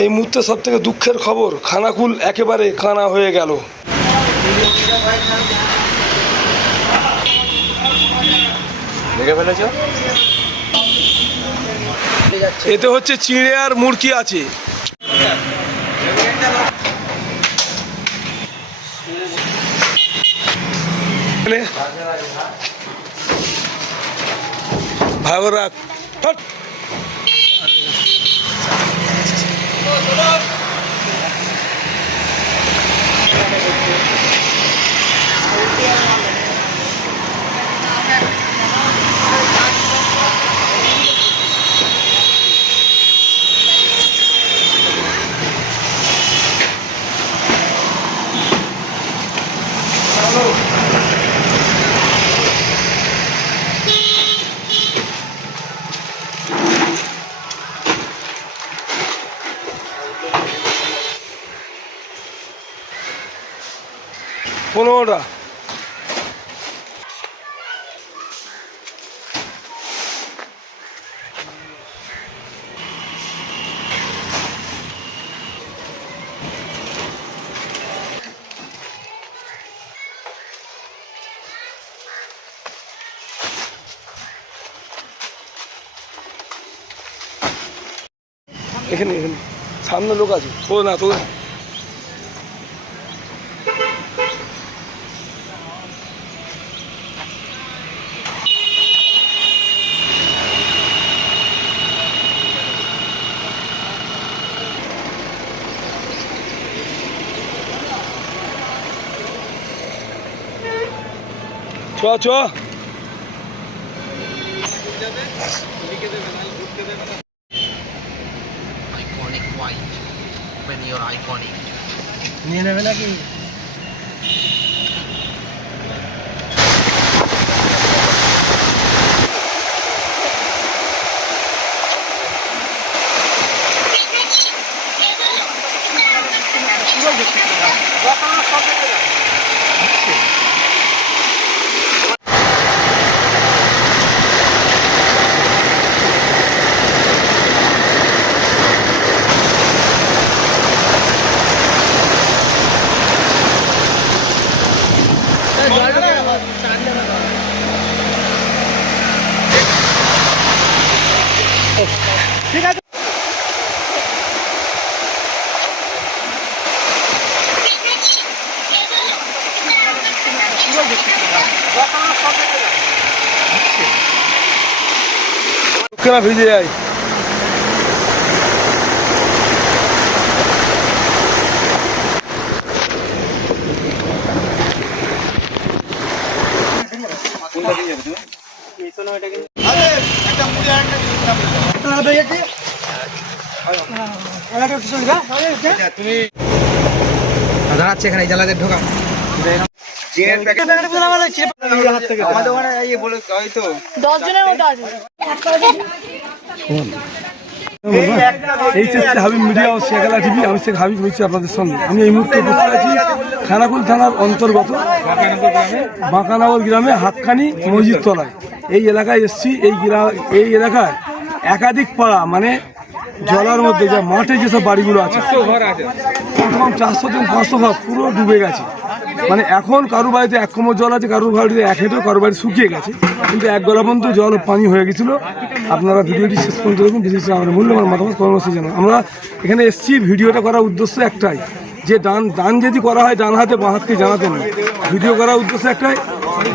এই মুহূর্তে সবথেকে দুঃখের খবর, খানাকুল একেবারে কানা হয়ে গেল। এতে হচ্ছে চিড়ে আর মুরগি আছে। ভালো রাখ। পনেরোটা এখানে এখানে সামনে লোক আছে। ও না তো চ চ Iconic white when you're iconic. নিয়ে নেবে নাকি? ঠিক আছে। ভিজে যায়। দাঁড়াচ্ছে এখানে জ্বালাতে ঢোকা হাবিব মিডিয়া ও শেখালা টিভি। আমি শেখ হাবিব বলছি আপনাদের সঙ্গে। আমি এই মুহূর্তে বসে আছি খানাকুল থানার অন্তর্গত বাঁকানগর গ্রামে হাতখানি মসজিদ তলায়। এই এলাকায় এসছি। এই এলাকায় একাধিক পাড়া, মানে জলার মধ্যে যা মাঠে যেসব বাড়িগুলো আছে, কম 400 থেকে 500 ঘর পুরো ডুবে গেছে। মানে এখন কারোর বাড়িতে 1 কোমর জল আছে, কারোর বাড়িতে 1 হেঁটো, কারোর বাড়ি শুকিয়ে গেছে, কিন্তু 1 গলা পর্যন্ত জল পানি হয়ে গেছিল। আপনারা ভিডিওটি শেষ পর্যন্ত দেখুন। বিশেষ করে আমাদের মূল্যবান মতামত পরামর্শ জানান। আমরা এখানে এসেছি, ভিডিওটা করার উদ্দেশ্য একটাই, যে দান যদি করা হয় ডান হাতে বাঁ হাতকে জানাতে না। ভিডিও করার উদ্দেশ্য একটাই,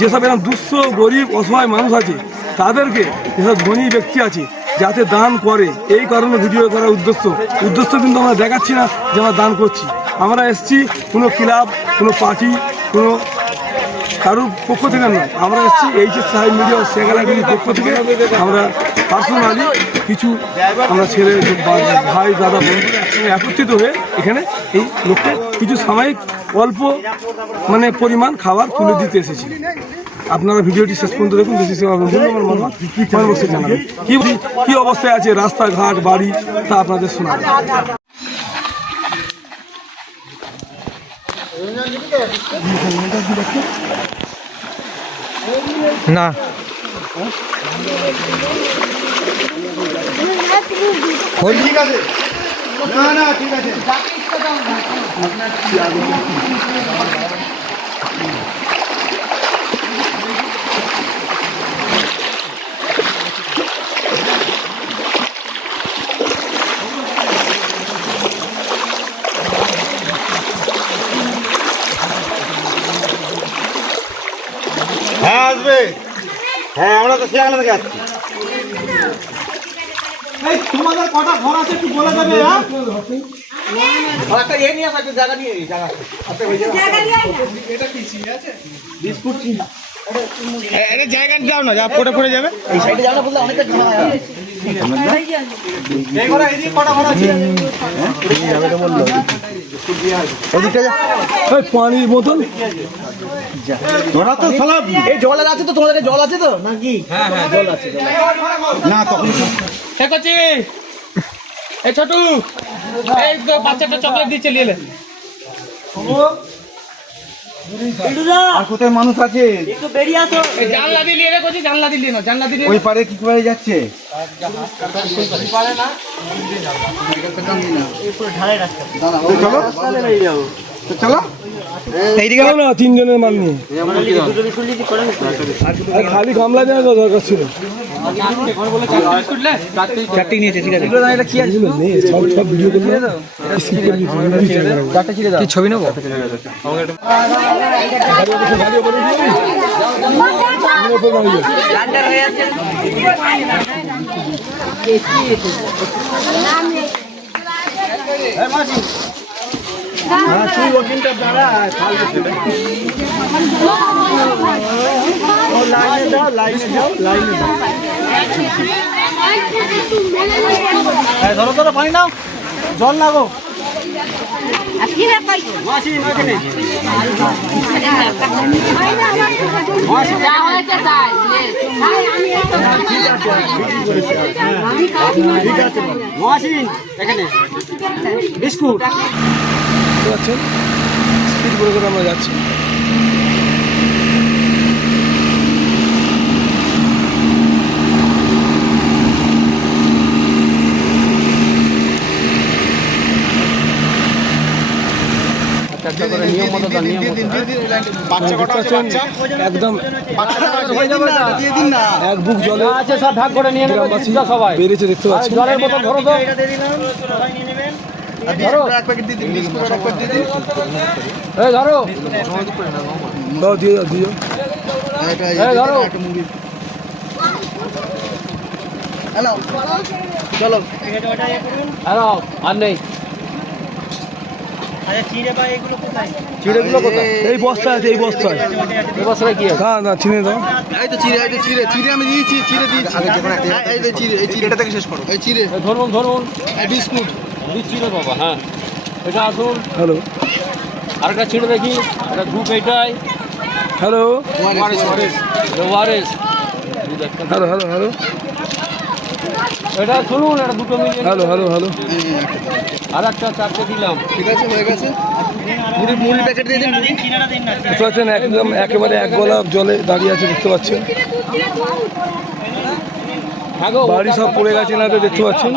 যেসব এরকম দুঃস্থ গরিব অসহায় মানুষ আছে তাদেরকে, যেসব ধনী ব্যক্তি আছে যাতে দান করে, এই কারণে ভিডিও করার উদ্দেশ্য কিন্তু আমরা দেখাচ্ছি না যে আমরা দান করছি। আমরা এসেছি কোনো ক্লাব, কোনো পার্টি, কোনো কারোর পক্ষ থেকে নয়। আমরা এসেছি এইচএস সাহেব মিডিয়া ও শেখালা টিভির পক্ষ থেকে। আমরা পার্সোনালি কিছু আমরা ছেলে ভাই দাদা বন্ধুরা একসঙ্গে একত্রিত হয়ে এখানে এই লোককে কিছু সাময়িক অল্প মানে পরিমাণ খাবার তুলে দিতে এসেছি। আপনারা ভিডিওটি শেষ পর্যন্ত দেখুন। জানাবেন কি অবস্থায় আছে রাস্তাঘাট বাড়ি, তা আপনাদের শোনাবেন। না ঠিক আছে। হ্যাঁ আসবে, হ্যাঁ আমরা তো শিয়ালদা থেকে আসছি। তোমাদের কটা ঘর আছে একটু বলে দেবে? একটা এ নিয়ে আসা, জায়গা নিয়ে জায়গা এটা জায়গা দাও না, যা পড়ে পড়ে যাবে। এই সাইডে যাও না বললে অনেকটা এই ঘরে এদিকে কটা ঘর আছে? ওদিকটা যা। ওই পানির বোতল তোরা তো শালা এই জল আছে তো, তোমাদের জল আছে তো নাকি? হ্যাঁ হ্যাঁ জল আছে। না তখন দেখছি এই ছোটু, এই তো বাচ্চাটা চকলেট দিয়ে চলে এলে। আর কোথায় মানুষ আছে? এই জানলা দিয়ে নিয়ে রেখেছি, জানলা দিয়ে নিয়ে নাও, জানলা দিয়ে নিয়ে ওই পারে কি করে যাচ্ছে? চলো তো চলো এইদিকে না তিনজনের মান নিয়ে আর খালি গামলা দেওয়া দরকার ছিল। চারটে নিয়েছে, ঠিক আছে। এগুলো নেই, সব সব ভিডিও করলে কি ছবি নেবো? ধরো ধরো পানি নাও, জল লাগো। বিস্কুট স্পিড করে করে আমরা যাচ্ছি। একদম এক বুক জলে আছে, সব ভাগ করে নিয়ে নেবে গ্রামবাসী সবাই। বেড়েছে দেখতে পাচ্ছি। জলের বোতল ধরো তো, ধরো এই ধরো, দাও দিয়ে দাও দিয়ে এই ধরো। চলো হ্যালো, আর নেই চিড়েগুলো কোথায়? এই বস্তা আছে, এই বস্তায়। এ বছরে কি আছে? না না চিনে দাও। এই তো চিড়ে, এই তো চিড়ে, চিড়ে আমি দিয়েছি, চিড়ে দিয়েছি। এই তো চিড়ে, এই চিড়েটা থেকে শেষ করো। এই চিড়ে, এই ধরুন ধরুন, এই বিস্কুট। দিচ্ছি রে বাবা। হ্যাঁ এটা আসুন, হ্যালো আরেকটা ছিঁড়ে দেখি, এটা ধূপ এইটাই হ্যালো ওয়ারেস, হ্যালো হ্যালো হ্যালো এটা শুনুন, এটা দুটো মিলিয়ে হ্যালো হ্যালো হ্যালো আর একটা চারটে দিলাম। ঠিক আছে, হয়ে গেছে। মুড়ি মুড়ি প্যাকেট দিয়ে দিন। দেখতে পাচ্ছেন একদম একেবারে এক গলা জলে দাঁড়িয়ে আছে দেখতে পাচ্ছেন। হ্যাঁ গো, বাড়ি সব পড়ে গেছে না তো দেখতে পাচ্ছেন,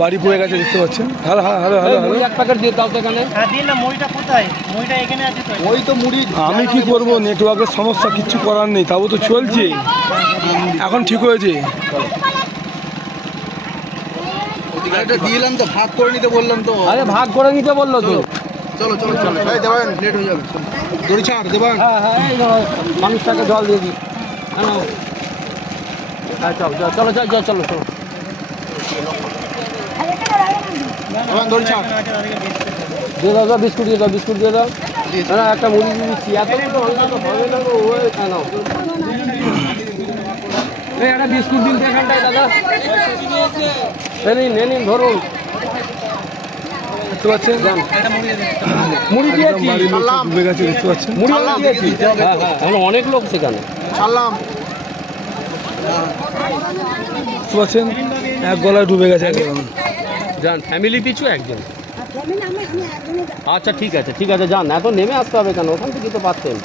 বাড়ি পড়ে গেছে দেখতে পাচ্ছেন। Hello hello hello hello hello এক প্যাকেট দিয়ে দাও তো এখানে। ওই তো মুড়ি। আমি কি করব, নেটওয়ার্কের সমস্যা, কিচ্ছু করার নেই, তাও তো চলছে। এখন ঠিক হয়েছে। এটা দিলাম তো, ভাগ করে নিতে বললাম তো। আরে ভাগ করে নিতে বললো তো। চলো চলো চলো, এই দেবান লেট হয়ে যাবে। দড়ি ছাড় দেবান। হ্যাঁ হ্যাঁ, এই ধরো, মানুষটাকে জল দিয়ে দিই। হ্যাঁ হ্যাঁ, চলো চলো চলো চলো চলো চলো। দেবান দড়ি ছাড়। দিয়ে দাও দাও, বিস্কুট দিয়ে দাও, বিস্কুট দিয়ে দাও। না একটা মুড়ি দিয়ে দিচ্ছি, এত তো অন্তত হবে না গো। ওই কেন এই একটা বিস্কুট দিন তো এখানটায় দাদা। নিন নিন, ধরুন। দেখতে পাচ্ছেন মুড়ি একদম দিয়েছি, বাড়ির লোক সব ডুবে গেছে দেখতে পাচ্ছেন। মুড়ি দিয়েছি। হ্যাঁ হ্যাঁ, এখন অনেক লোক সেখানে। ছাড়লাম। দেখতে পাচ্ছেন এক গলায় ডুবে গেছে একদম। যান, ফ্যামিলি পিছু একজন। আচ্ছা ঠিক আছে ঠিক আছে, যান, এত নেমে আসতে হবে কেন, ওখান থেকে তো পাচ্ছেন।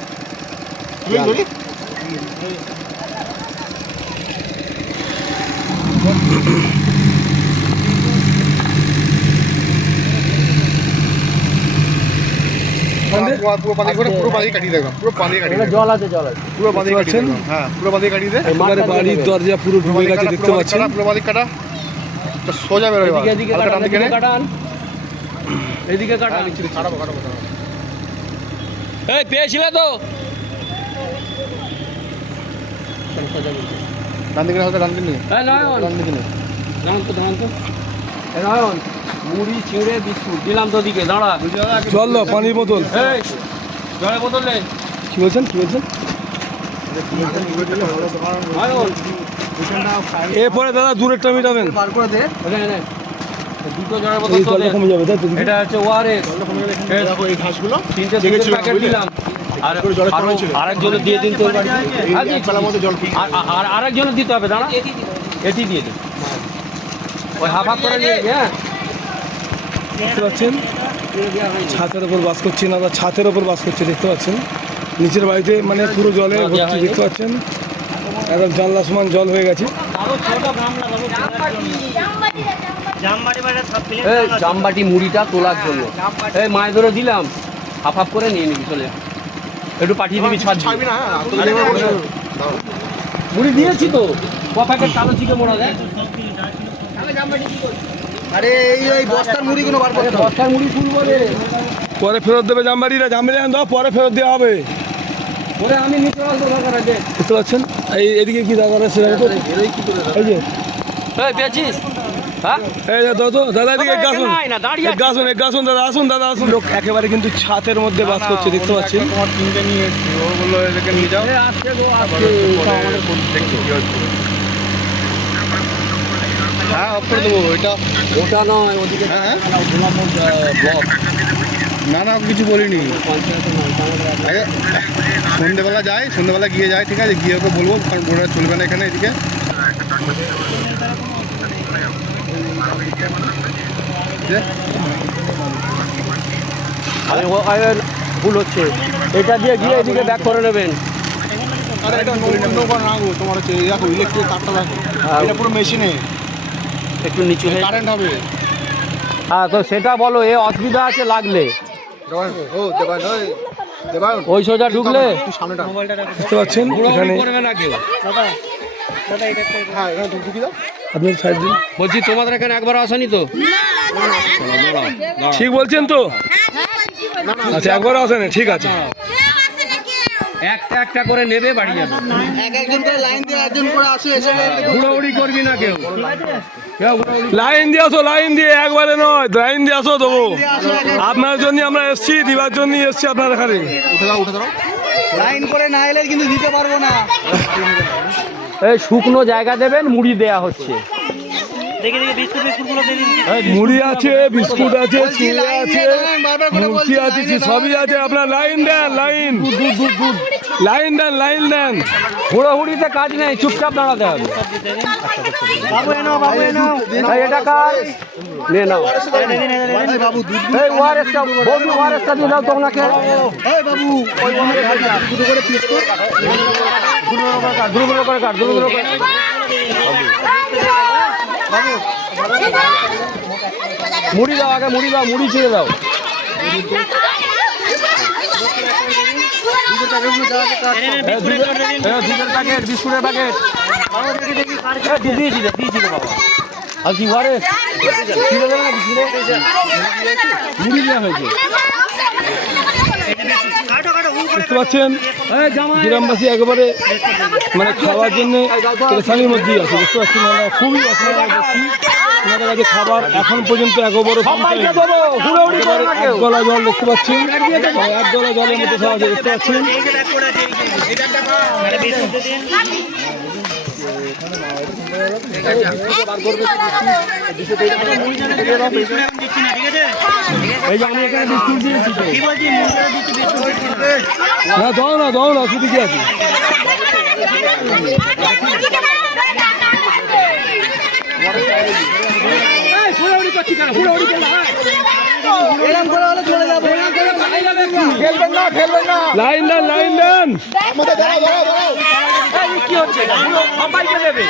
পুরো বাঁধে করে পুরো বাঁধে কাটিয়ে দেবে, পুরো বাঁধে কাটিয়ে দেবে, জল আছে জল আছে। পুরো বাঁধে কাটিয়ে দেবে। হ্যাঁ পুরো বাঁধে কাটিয়ে দেবে, এবারে বাড়ির দরজা পুরো ডুবে গেছে দেখতে পাচ্ছেন। পুরো বাঁধে কাটা তো সোজা বেরোবে। এদিকে এদিকে কাটান, এদিকে কাটান, এদিকে কাটান। কাটাবো কাটাবো। এই পেয়েছিলে তো ডান দিকে হালকা ডান দিকে, এই নয়ন ডান দিকে দাঁড়ান তো দাঁড়ান তো। এই নয়ন মুড়ি চিড়ে বিস্কুট দিলাম তো দিকে, দাঁড়া। জল দাও, পানির বোতল। এই জলের বোতল নেই কি বলছেন কি বলছেন? নয়ন এরপরে দাদা দূরেরটা মিটাবেন। বার করে দে। এনে এনে দুটো জলের বোতল এই তো দে। জলটা কমে যাবে তাই তো? এটা হচ্ছে ওয়ারেস। দেখো এই ঘাসগুলো তিনটে দুধের প্যাকেট দিলাম। আর আরেকজনের দিয়ে দিন তো ওই বাড়িতে। হ্যাঁ, এক বেলার মধ্যে জল আর আরেকজনের দিতে হবে, দাঁড়া। এটি দিয়ে দিন, ওই হাফ হাফ করে নিয়ে। হ্যাঁ দেখতে পাচ্ছেন ছাতের ওপর বাস করছে না, ছাতের ওপর বাস করছে দেখতে পাচ্ছেন। নিচের বাড়িতে মানে পুরো জলে ভর্তি দেখতে পাচ্ছেন, একদম জানলা সমান জল হয়ে গেছে। এই জামবাটি মুড়িটা তোলার জন্য এই মাছ ধরে দিলাম, হাফ হাফ করে নিয়ে নিবি, চলে যা। একটু পাঠিয়ে দিবি ছাড় ছাড়বি না। মুড়ি দিয়েছি তো, ক প্যাকেট কালো চিকে মোড়া দেয়। আরে এই বস্তার মুড়িগুলো বার করতে হবে। দশটার মুড়ি ফুল বলে পরে ফেরত দেবে জামবাড়িরা, জামবাড়ি দাও পরে ফেরত দেওয়া হবে। ওরে আমি নিচে আসবো দরকার আছে। দেখতে পাচ্ছেন এই এদিকে কি দরকার আছে? এই যে এই পেয়েছিস? হ্যাঁ এই যে দাদা দাদা এদিকে এখানে আসুন, আয় না, দাঁড়িয়ে এক আসুন, এক আসুন দাদা, আসুন দাদা আসুন। লোক একেবারে কিন্তু ছাতের মধ্যে বাস করছে দেখতে পাচ্ছেন। তোমার তিনটে নিয়ে এসছি, ও বললো এদেরকে নিয়ে যাও। আসছে গো আসছে। দেখছি কি হচ্ছে। হ্যাঁ অফ করে দেবো ওইটা। ওটা নয়, ওদিকে হ্যাঁ ব্লক না না কিছু বলিনি। আগে সন্ধ্যেবেলা যাই, সন্ধ্যেবেলা গিয়ে যাই, ঠিক আছে, গিয়ে ওকে বলবো, কারণ বোনেরা চলবে না এখানে এদিকে। ভুল হচ্ছে, এটা দিয়ে গিয়ে এদিকে ব্যাক করে নেবেন। আরে এটা নৌকা না গো, তোমার হচ্ছে দেখো ইলেকট্রিক তারটা দেখো, এটা পুরো মেশিনে একটু নিচু হয়ে। কারেন্ট হবে। হ্যাঁ তো সেটা বলো, এ অসুবিধা আছে লাগলে ও দেবান দেবান ওই সোজা ঢুকলে একটু সামনেটা। দেখতে পাচ্ছেন এখানে করবে না কেউ। হ্যাঁ এখানে ঢুকি দাও। আপনার সাইড দিন। বলছি তোমাদের এখানে একবার আসেনি তো? ঠিক বলছেন তো? আচ্ছা একবারও আসেন, ঠিক আছে। একটা একটা করে নেবে, বাড়ি যাবে। এক একজন করে লাইন দিয়ে একজন করে আসে, এসে হুড়োহুড়ি করবি না কেউ। লাইন দিয়ে আসো, লাইন দিয়ে, একবারে নয়, লাইন দিয়ে আসো দেবো। আপনার জন্য আমরা এসছি, দিবার জন্য এসছি আপনার এখানে। উঠে দাও উঠে দাও। লাইন করে না এলে কিন্তু দিতে পারবো না। এই শুকনো জায়গা দেবেন, মুড়ি দেয়া হচ্ছে। মুড়ি আছে, বিস্কুট আছে, চিড়ে আছে, মুড়কি আছে, সবই আছে। আপনার লাইন দেন, লাইন লাইন দেন, লাইন দেন। হুড়োহুড়িতে কাজ নেই, চুপচাপ দাঁড়াতে হবে। এই এটা কার? নে নাও। বাবু দুধ এই ওয়ারেসটা, বৌদি ওয়ারেসটা দিয়ে দাও তো ওনাকে। এই বাবু ওই দুটো করে পিস কর। দুর্গুলো করে কাট, দুর্গুলো করে। মুড়ি দাও আগে, মুড়ি দাও, মুড়ি ছিঁড়ে দাও। দুধের প্যাকেট, বিস্কুটের প্যাকেট দিয়েছি বাবা। আর কি ওয়ারেস ছিঁড়ে দেবে না? মুড়ি দেওয়া হয়েছে। দেখতে পাচ্ছেন গ্রামবাসী একেবারে মানে খাওয়ার জন্য পেরেশানির মধ্যেই আছে। দেখতে পাচ্ছেন মানে খুবই অসুবিধা হচ্ছে ওনাদের কাছে খাবার এখন পর্যন্ত একেবারে এক গলা জল দেখতে পাচ্ছি, এক গলা জলের মধ্যে খাওয়া যায় দেখতে পাচ্ছেন। এই যে আমি এখানে বিস্কুট দিয়েছি তো। না দাও না, দাও না, শুধু কি আছে। এরকম করে হলে চলে যাবো। খেলবেন না, খেলবেন না। লাইন দেন, লাইন দেন। কি হচ্ছে? সবাইকে দেবে।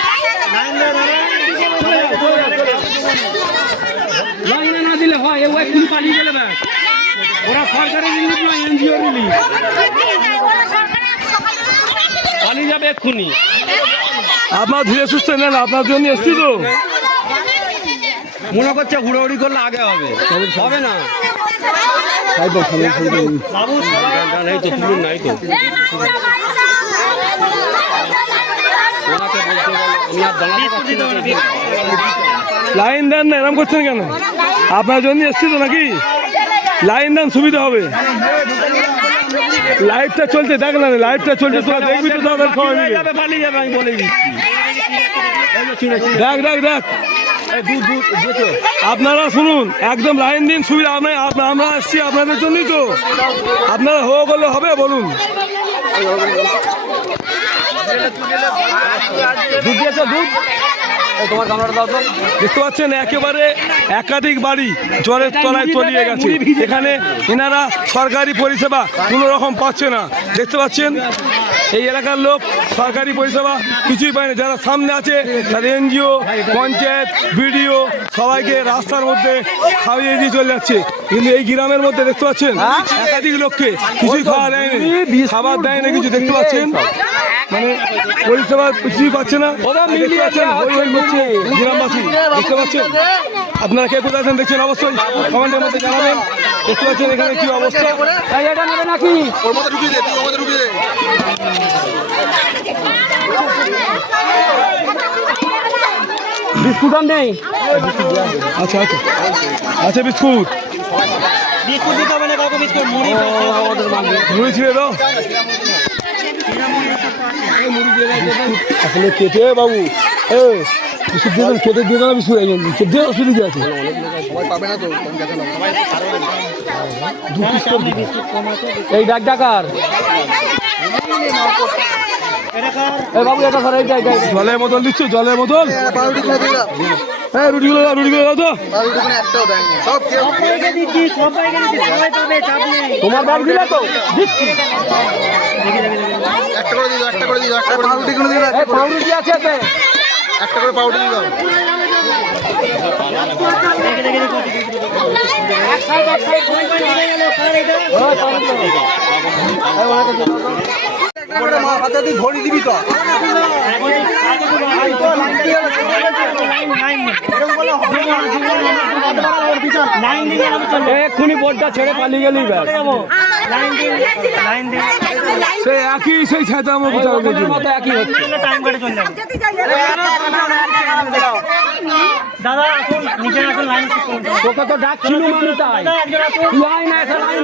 লাইনে না দিলে হয়, ও একটু পালিয়ে গেলে ব্যাস। ওরা সরকারি রিলিফ নয়, এনজিও রিলিফ। পালিয়ে যাবে এক্ষুনি। আপনার ধীরে সুস্থ নেন, আপনার জন্য এসছি তো। মনে করছে হুড়োহুড়ি করলে আগে হবে, হবে না। এই তো তুলুন না, এই তো ওনাকে বলতে গেলে আমি আর দাঁড়াতে পারছি না। লাইন দেন না, এরকম করছেন কেন? আপনার জন্য এসছি তো নাকি? লাইন দেন, সুবিধা হবে। লাইভটা চলছে, দেখ না, লাইভটা চলছে, তোরা দেখবি তো তাদের সবাই মিলে। পালিয়ে যাবে, আমি বলে দিচ্ছি। দেখ দেখ দেখ, আপনারা শুনুন, একদম লাইন দিন, সুবিধা। আমরা আসছি আপনাদের জন্যই তো। আপনারা হো করলে হবে, বলুন। দুধ দিয়েছো, দুধ? তোমার গামলাটা দাও তো। দেখতে পাচ্ছেন একেবারে একাধিক বাড়ি জলের তলায় তলিয়ে গেছে। এখানে এনারা সরকারি পরিষেবা কোনো রকম পাচ্ছে না। দেখতে পাচ্ছেন এই এলাকার লোক সরকারি পরিষেবা কিছুই পায় না। যারা সামনে আছে তারা এনজিও, পঞ্চায়েত, বিডিও সবাইকে রাস্তার মধ্যে খাওয়িয়ে দিয়ে চলে যাচ্ছে। কিন্তু এই গ্রামের মধ্যে দেখতে পাচ্ছেন একাধিক লোককে কিছুই খাওয়া দেয়নি, খাবার দেয় না কিছু। দেখতে পাচ্ছেন মানে পরিষেবা কিছুই পাচ্ছে না। দেখতে পাচ্ছেন হই হই করছে গ্রামবাসী। দেখতে পাচ্ছেন আপনারা কে কোথায় আছেন দেখছেন, অবশ্যই কমেন্টের মধ্যে জানাবেন। দেখতে পাচ্ছেন এখানে কি অবস্থা। এটা নেবে নাকি? ওর মধ্যে ঢুকিয়ে দে, তুই ওর মধ্যে ঢুকিয়ে দে। বিস্কুট আর নেই? আচ্ছা আচ্ছা আচ্ছা, বিস্কুট দিতে হবে না কাউকে, বিস্কুট মুড়ি মুড়ি ছিঁড়ে দাও। আসলে কেটে বাবু বিস্কুট দিয়ে কেটে দিয়ে দাও, বিস্কুট কেটে দিয়ে অসুবিধা আছে। এই ব্যাগ টাকার বাবু, এটা ধর, এইটা এইটা। জলের বোতল দিচ্ছ, জলের বোতল। হ্যাঁ রুটিগুলো দাও, রুটিগুলো দাও তো। তোমার ব্যাগ দিলে তো দিচ্ছি। একটা করে দিও, একটা করে দিও, একটা করে পাউরুটি করে দিও, এই পাউরুটি আছে এতে? একটা করে পাউরুটি দাও। ধরি দিবি তো। এক্ষুনি বোর্ডটা ছেড়ে পালিয়ে গেলি ব্যাস। সে একই সেই ছাতা আমার কোথাও মতো একই হচ্ছে। দাদা আসুন, নিচে আসুন, লাইন তোকে তো ডাকছিলুম আমি, তাই তুই আয় না, এসে লাইন